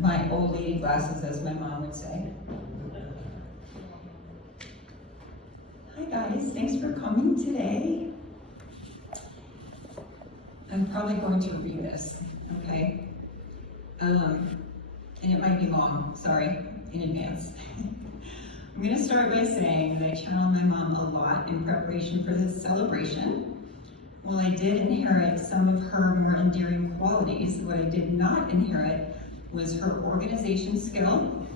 my old lady glasses, as my mom would say. Hi guys, thanks for coming today. I'm probably going to read this, okay? And it might be long, sorry, in advance. I'm gonna start by saying that I channeled my mom a lot in preparation for this celebration. While I did inherit some of her more endearing qualities, what I did not inherit was her organization skill,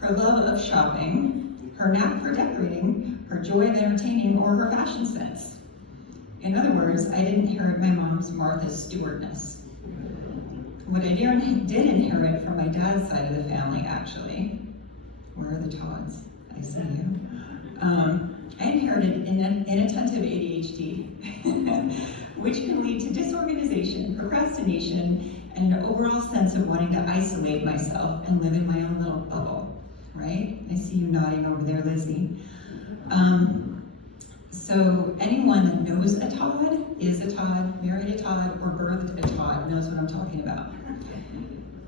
her love of shopping, her knack for decorating, her joy of entertaining, or her fashion sense. In other words, I didn't inherit my mom's Martha Stewartness. What I did inherit from my dad's side of the family, actually, where are the Todds? I see you. I inherited inattentive ADHD, which can lead to disorganization, procrastination, and an overall sense of wanting to isolate myself and live in my own little bubble, right? I see you nodding over there, Lizzie. So anyone that knows a Todd, is a Todd, married a Todd, or birthed a Todd knows what I'm talking about.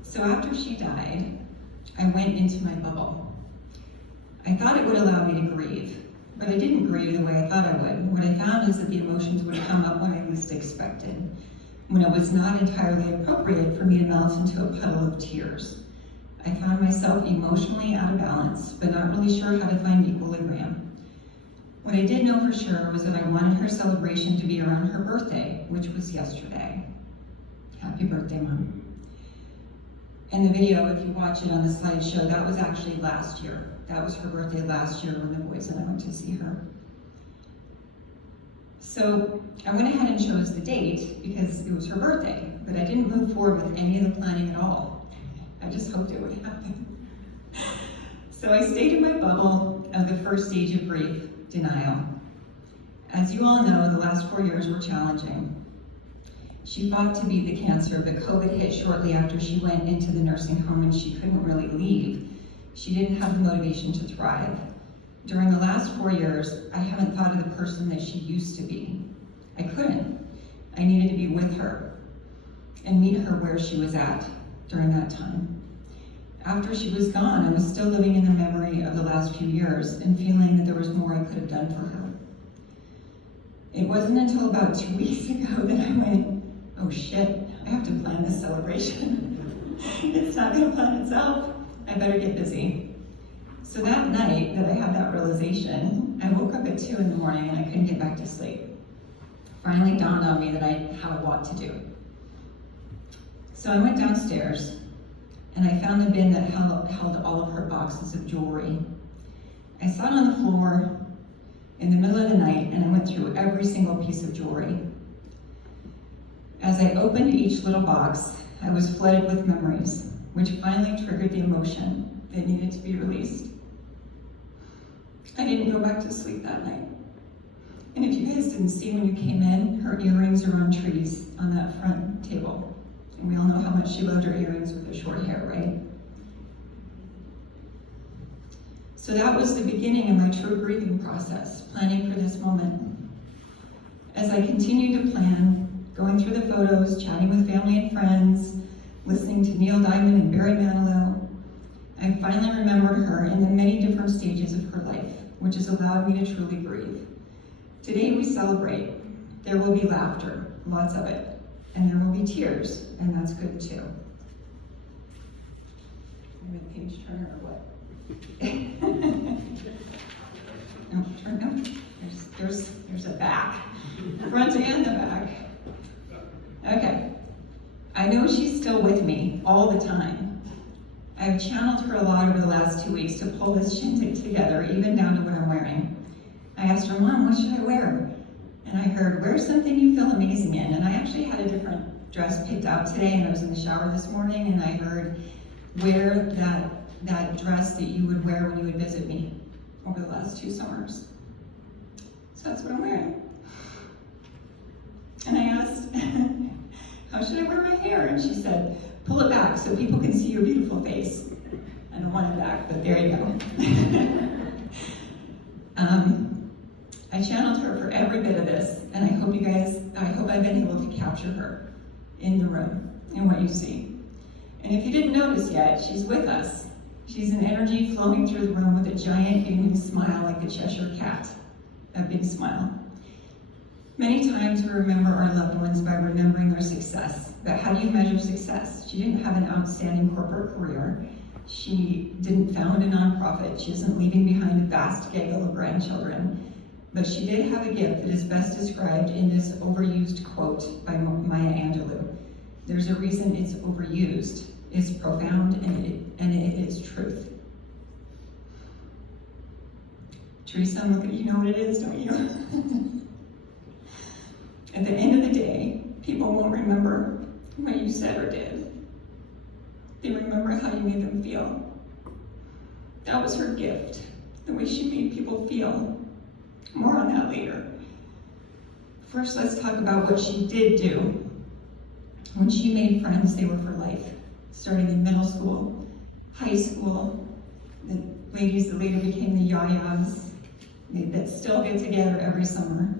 So after she died, I went into my bubble. I thought it would allow me to grieve, but I didn't grieve the way I thought I would. What I found is that the emotions would come up when I least expected, when it was not entirely appropriate for me to melt into a puddle of tears. I found myself emotionally out of balance, but not really sure how to find equilibrium. What I did know for sure was that I wanted her celebration to be around her birthday, which was yesterday. Happy birthday, Mom. And the video, if you watch it on the slideshow, that was actually last year. That was her birthday last year when the boys and I went to see her. So I went ahead and chose the date because it was her birthday, but I didn't move forward with any of the planning at all. I just hoped it would happen. So I stayed in my bubble of the first stage of grief, denial. As you all know, the last 4 years were challenging. She fought to beat the cancer, but COVID hit shortly after she went into the nursing home and she couldn't really leave. She didn't have the motivation to thrive. During the last 4 years, I haven't thought of the person that she used to be. I couldn't. I needed to be with her and meet her where she was at during that time. After she was gone, I was still living in the memory of the last few years and feeling that there was more I could have done for her. It wasn't until about 2 weeks ago that I went, oh shit, I have to plan this celebration. It's not gonna plan itself. I better get busy. So that night that I had that realization, I woke up at 2 in the morning and I couldn't get back to sleep. Finally dawned on me that I had a lot to do. So I went downstairs and I found the bin that held all of her boxes of jewelry. I sat on the floor in the middle of the night and I went through every single piece of jewelry. As I opened each little box, I was flooded with memories, which finally triggered the emotion that needed to be released. I didn't go back to sleep that night. And if you guys didn't see when you came in, her earrings are on trees on that front table. And we all know how much she loved her earrings with her short hair, right? So that was the beginning of my true grieving process, planning for this moment. As I continued to plan, going through the photos, chatting with family and friends, listening to Neil Diamond and Barry Manilow, I finally remembered her in the many different stages of her life, which has allowed me to truly grieve. Today we celebrate. There will be laughter, lots of it, and there will be tears, and that's good too. I'm a page turner or what? No, turn no. There's a back, front and the back. Okay. I know she's still with me all the time. I've channeled her a lot over the last 2 weeks to pull this shindig together, even down to what I'm wearing. I asked her, Mom, what should I wear? And I heard, wear something you feel amazing in. And I actually had a different dress picked out today, and I was in the shower this morning, and I heard, wear that dress that you would wear when you would visit me over the last 2 summers. So that's what I'm wearing. And I asked, how should I wear my hair? And she said, pull it back so people can see your beautiful face. I don't want it back, but there you go. I channeled her for every bit of this, and I hope I've been able to capture her in the room and what you see. And if you didn't notice yet, she's with us. She's an energy flowing through the room with a giant beaming smile like the Cheshire Cat. A big smile. Many times we remember our loved ones by remembering their success. But how do you measure success? She didn't have an outstanding corporate career. She didn't found a nonprofit. She isn't leaving behind a vast gaggle of grandchildren. But she did have a gift that is best described in this overused quote by Maya Angelou. There's a reason it's overused. It's profound and it is truth. Teresa, I'm looking at you, know what it is, don't you? At the end of the day, people won't remember what you said or did. They remember how you made them feel. That was her gift, the way she made people feel. More on that later. First, let's talk about what she did do. When she made friends, they were for life, starting in middle school, high school, the ladies that later became the yayas, that still get together every summer.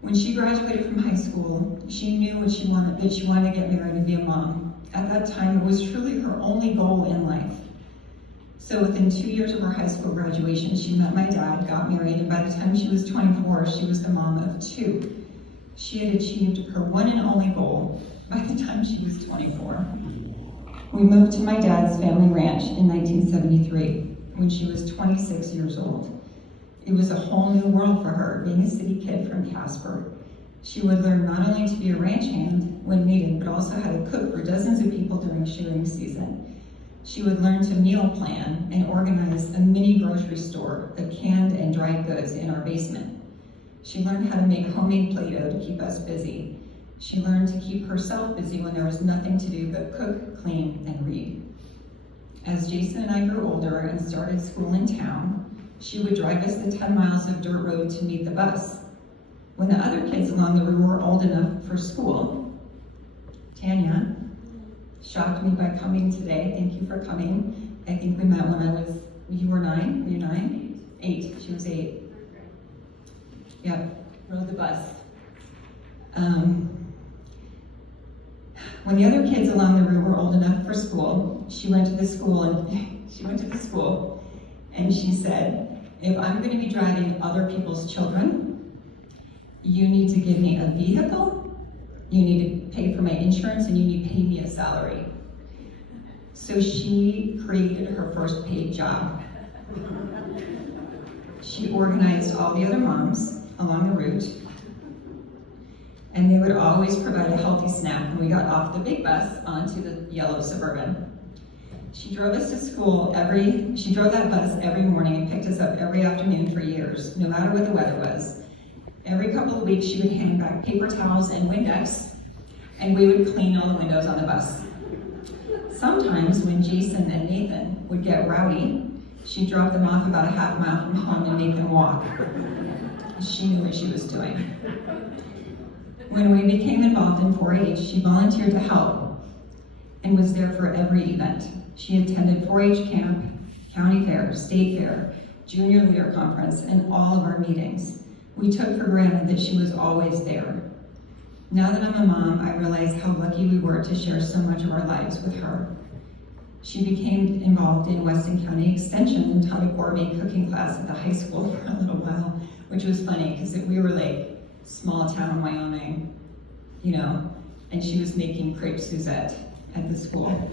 When she graduated from high school, she knew that she wanted to get married and be a mom. At that time, it was truly her only goal in life. So within 2 years of her high school graduation, she met my dad, got married, and by the time she was 24, she was the mom of 2. She had achieved her one and only goal by the time she was 24. We moved to my dad's family ranch in 1973 when she was 26 years old. It was a whole new world for her, being a city kid from Casper. She would learn not only to be a ranch hand when needed, but also how to cook for dozens of people during shearing season. She would learn to meal plan and organize a mini grocery store of canned and dried goods in our basement. She learned how to make homemade Play-Doh to keep us busy. She learned to keep herself busy when there was nothing to do but cook, clean, and read. As Jason and I grew older and started school in town, she would drive us the 10 miles of dirt road to meet the bus. When the other kids along the route were old enough for school, Tanya shocked me by coming today. Thank you for coming. I think we met when you were 9? Were you 9? 8. She was 8. Yep, rode the bus. When the other kids along the route were old enough for school, she went to the school and she said, if I'm going to be driving other people's children, you need to give me a vehicle, you need to pay for my insurance, and you need to pay me a salary. So she created her first paid job. She organized all the other moms along the route, and they would always provide a healthy snack when we got off the big bus onto the yellow Suburban. She drove us to school she drove that bus every morning and picked us up every afternoon for years, no matter what the weather was. Every couple of weeks, she would hand back paper towels and Windex, and we would clean all the windows on the bus. Sometimes when Jason and Nathan would get rowdy, she'd drop them off about a half mile from home and make them walk. She knew what she was doing. When we became involved in 4-H, she volunteered to help and was there for every event. She attended 4-H camp, county fair, state fair, junior leader conference, and all of our meetings. We took for granted that she was always there. Now that I'm a mom, I realize how lucky we were to share so much of our lives with her. She became involved in Weston County Extension and taught a gourmet cooking class at the high school for a little while, which was funny because we were like small town Wyoming, and she was making crepe Suzette at the school.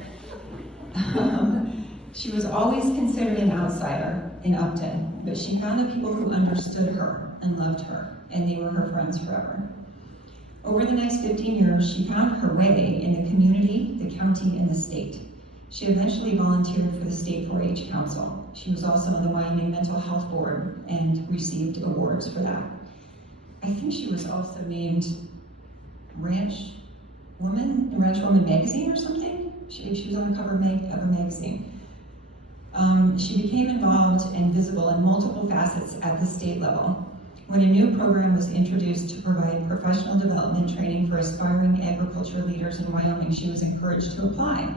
She was always considered an outsider in Upton, but she found the people who understood her and loved her, and they were her friends forever. Over the next 15 years, she found her way in the community, the county, and the state. She eventually volunteered for the State 4-H Council. She was also on the Wyoming Mental Health Board and received awards for that. I think she was also named Ranch Woman in Ranch Woman magazine or something. She was on the cover of a magazine. She became involved and visible in multiple facets at the state level. When a new program was introduced to provide professional development training for aspiring agriculture leaders in Wyoming, she was encouraged to apply.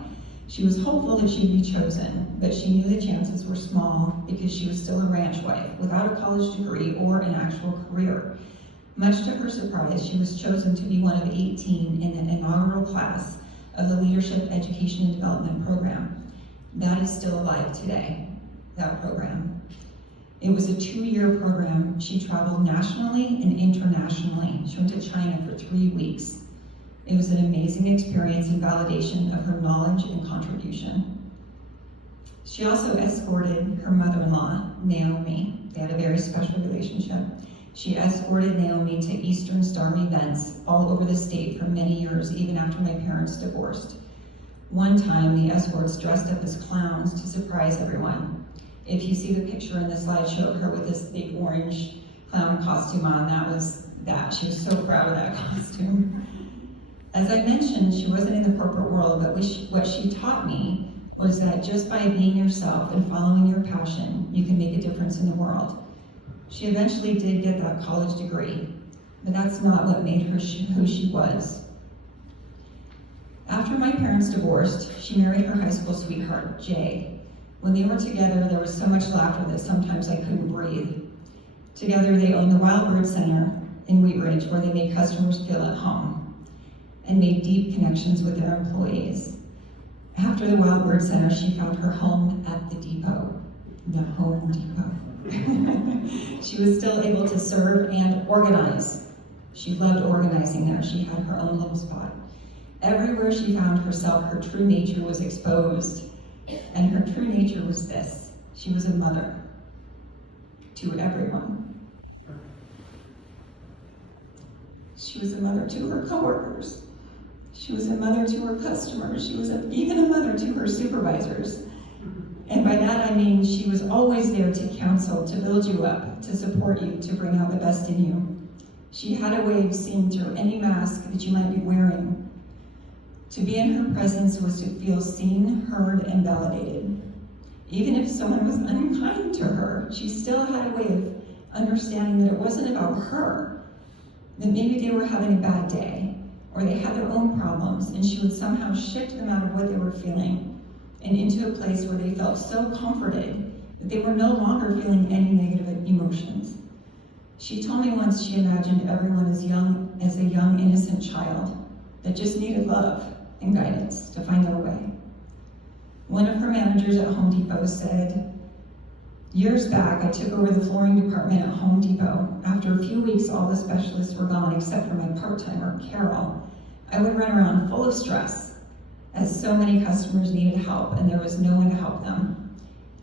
She was hopeful that she'd be chosen, but she knew the chances were small because she was still a ranch wife without a college degree or an actual career. Much to her surprise, she was chosen to be one of 18 in an inaugural class of the Leadership Education and Development Program. That is still alive today, that program. It was a 2-year program. She traveled nationally and internationally. She went to China for 3 weeks. It was an amazing experience and validation of her knowledge and contribution. She also escorted her mother-in-law, Naomi. They had a very special relationship. She escorted Naomi to Eastern Star events all over the state for many years, even after my parents divorced. One time, the escorts dressed up as clowns to surprise everyone. If you see the picture in the slideshow of her with this big orange clown costume on, that was that. She was so proud of that costume. As I mentioned, she wasn't in the corporate world, but what she taught me was that just by being yourself and following your passion, you can make a difference in the world. She eventually did get that college degree, but that's not what made her who she was. After my parents divorced, she married her high school sweetheart, Jay. When they were together, there was so much laughter that sometimes I couldn't breathe. Together, they owned the Wild Bird Center in Wheat Ridge, where they made customers feel at home and made deep connections with their employees. After the Wild Bird Center, she found her home at the depot, the Home Depot. She was still able to serve and organize. She loved organizing there. She had her own little spot. Everywhere she found herself, her true nature was exposed. And her true nature was this: she was a mother to everyone. She was a mother to her coworkers. She was a mother to her customers. She was even a mother to her supervisors. And by that I mean she was always there to counsel, to build you up, to support you, to bring out the best in you. She had a way of seeing through any mask that you might be wearing. To be in her presence was to feel seen, heard, and validated. Even if someone was unkind to her, she still had a way of understanding that it wasn't about her, that maybe they were having a bad day, or they had their own problems, and she would somehow shift them out of what they were feeling and into a place where they felt so comforted that they were no longer feeling any negative emotions. She told me once she imagined everyone as a young, innocent child that just needed love and guidance to find their way. One of her managers at Home Depot said, "Years back, I took over the flooring department at Home Depot. After a few weeks, all the specialists were gone except for my part-timer, Carol. I would run around full of stress, as so many customers needed help and there was no one to help them.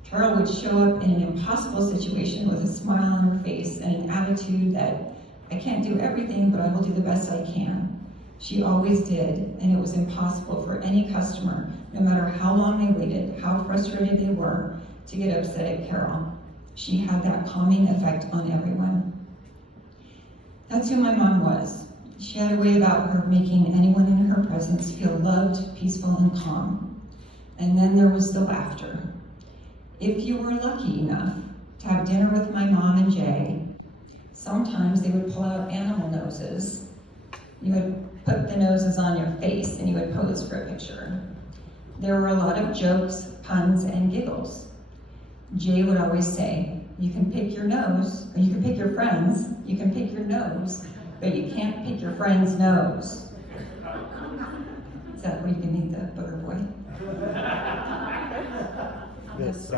Carol would show up in an impossible situation with a smile on her face and an attitude that, I can't do everything, but I will do the best I can. She always did, and it was impossible for any customer, no matter how long they waited, how frustrated they were, to get upset at Carol. She had that calming effect on everyone." That's who my mom was. She had a way about her making anyone in her presence feel loved, peaceful, and calm. And then there was the laughter. If you were lucky enough to have dinner with my mom and Jay, sometimes they would pull out animal noses. You would put the noses on your face and you would pose for a picture. There were a lot of jokes, puns, and giggles. Jay would always say, "You can pick your nose, or you can pick your friends, you can pick your nose, but you can't pick your friend's nose." Is that where you can meet the booger boy? Yes.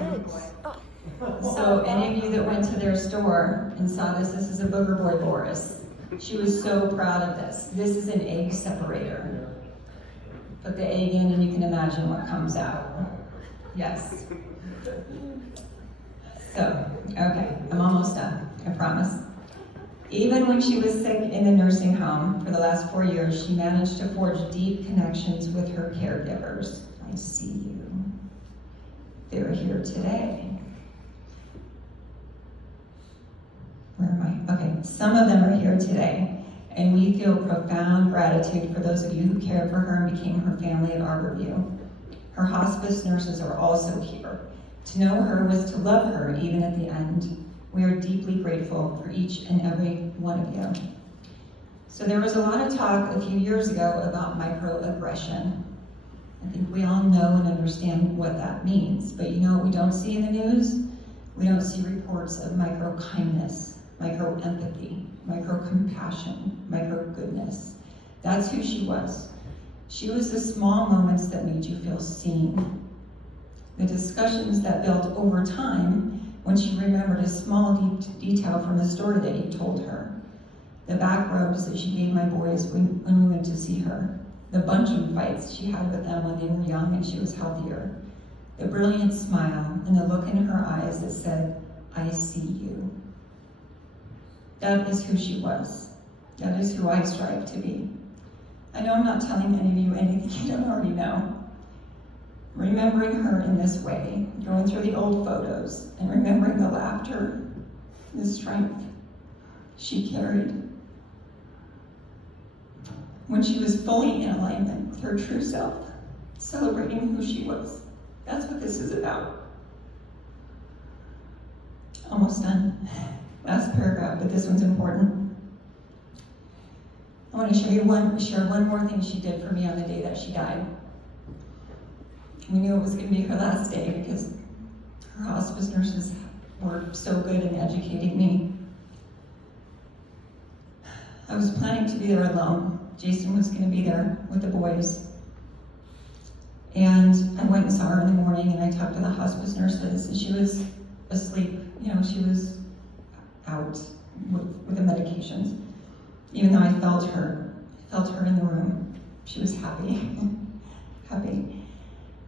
So any of you that went to their store and saw this is a booger boy Boris. She was so proud of this. This is an egg separator. Put the egg in and you can imagine what comes out. Yes. So, okay, I'm almost done, I promise. Even when she was sick in the nursing home for the last 4 years, she managed to forge deep connections with her caregivers. I see you. They're here today. Where am I? Okay, some of them are here today, and we feel profound gratitude for those of you who cared for her and became her family at Arborview. Her hospice nurses are also here. To know her was to love her even at the end. We are deeply grateful for each and every one of you. So there was a lot of talk a few years ago about microaggression. I think we all know and understand what that means, but you know what we don't see in the news? We don't see reports of micro-kindness, micro-empathy, micro-compassion, micro-goodness. That's who she was. She was the small moments that made you feel seen. The discussions that built over time when she remembered a small detail from a story that he told her. The back rubs that she gave my boys when we went to see her. The bunching fights she had with them when they were young and she was healthier. The brilliant smile and the look in her eyes that said, I see you. That is who she was. That is who I strive to be. I know I'm not telling any of you anything you don't already know. Remembering her in this way, going through the old photos and remembering the laughter, the strength she carried. When she was fully in alignment with her true self, celebrating who she was. That's what this is about. Almost done. Last paragraph, but this one's important. I want to share one more thing she did for me on the day that she died. We knew it was going to be her last day because her hospice nurses were so good in educating me. I was planning to be there alone. Jason was going to be there with the boys. And I went and saw her in the morning, and I talked to the hospice nurses, and she was asleep. You know, she was out with the medications. Even though I felt her in the room. She was happy, happy.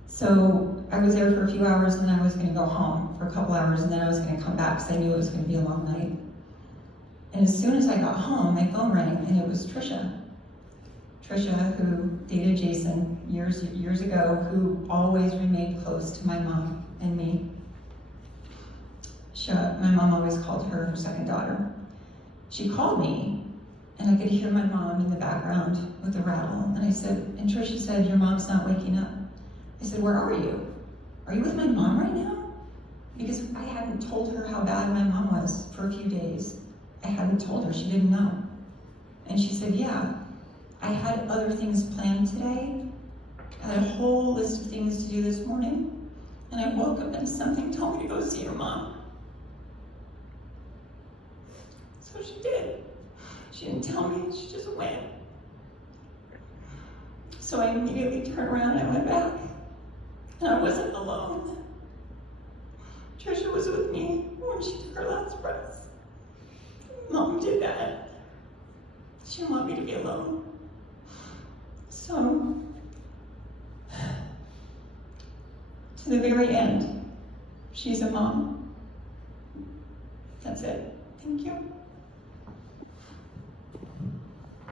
So I was there for a few hours, and then I was going to go home for a couple hours, and then I was going to come back because I knew it was going to be a long night. And as soon as I got home, my phone rang, and it was Trisha. Trisha, who dated Jason years ago, who always remained close to my mom and me. My mom always called her second daughter. She called me, and I could hear my mom in the background with the rattle. And Trisha said, your mom's not waking up. I said, where are you? Are you with my mom right now? Because I hadn't told her how bad my mom was for a few days. I hadn't told her, she didn't know. And she said, yeah, I had other things planned today. I had a whole list of things to do this morning. And I woke up and something told me to go see your mom. So she did. She didn't tell me, she just went. So I immediately turned around and I went back. And I wasn't alone. Trisha was with me when she took her last breath. Mom did that. She didn't want me to be alone. So, to the very end, she's a mom. That's it. Thank you.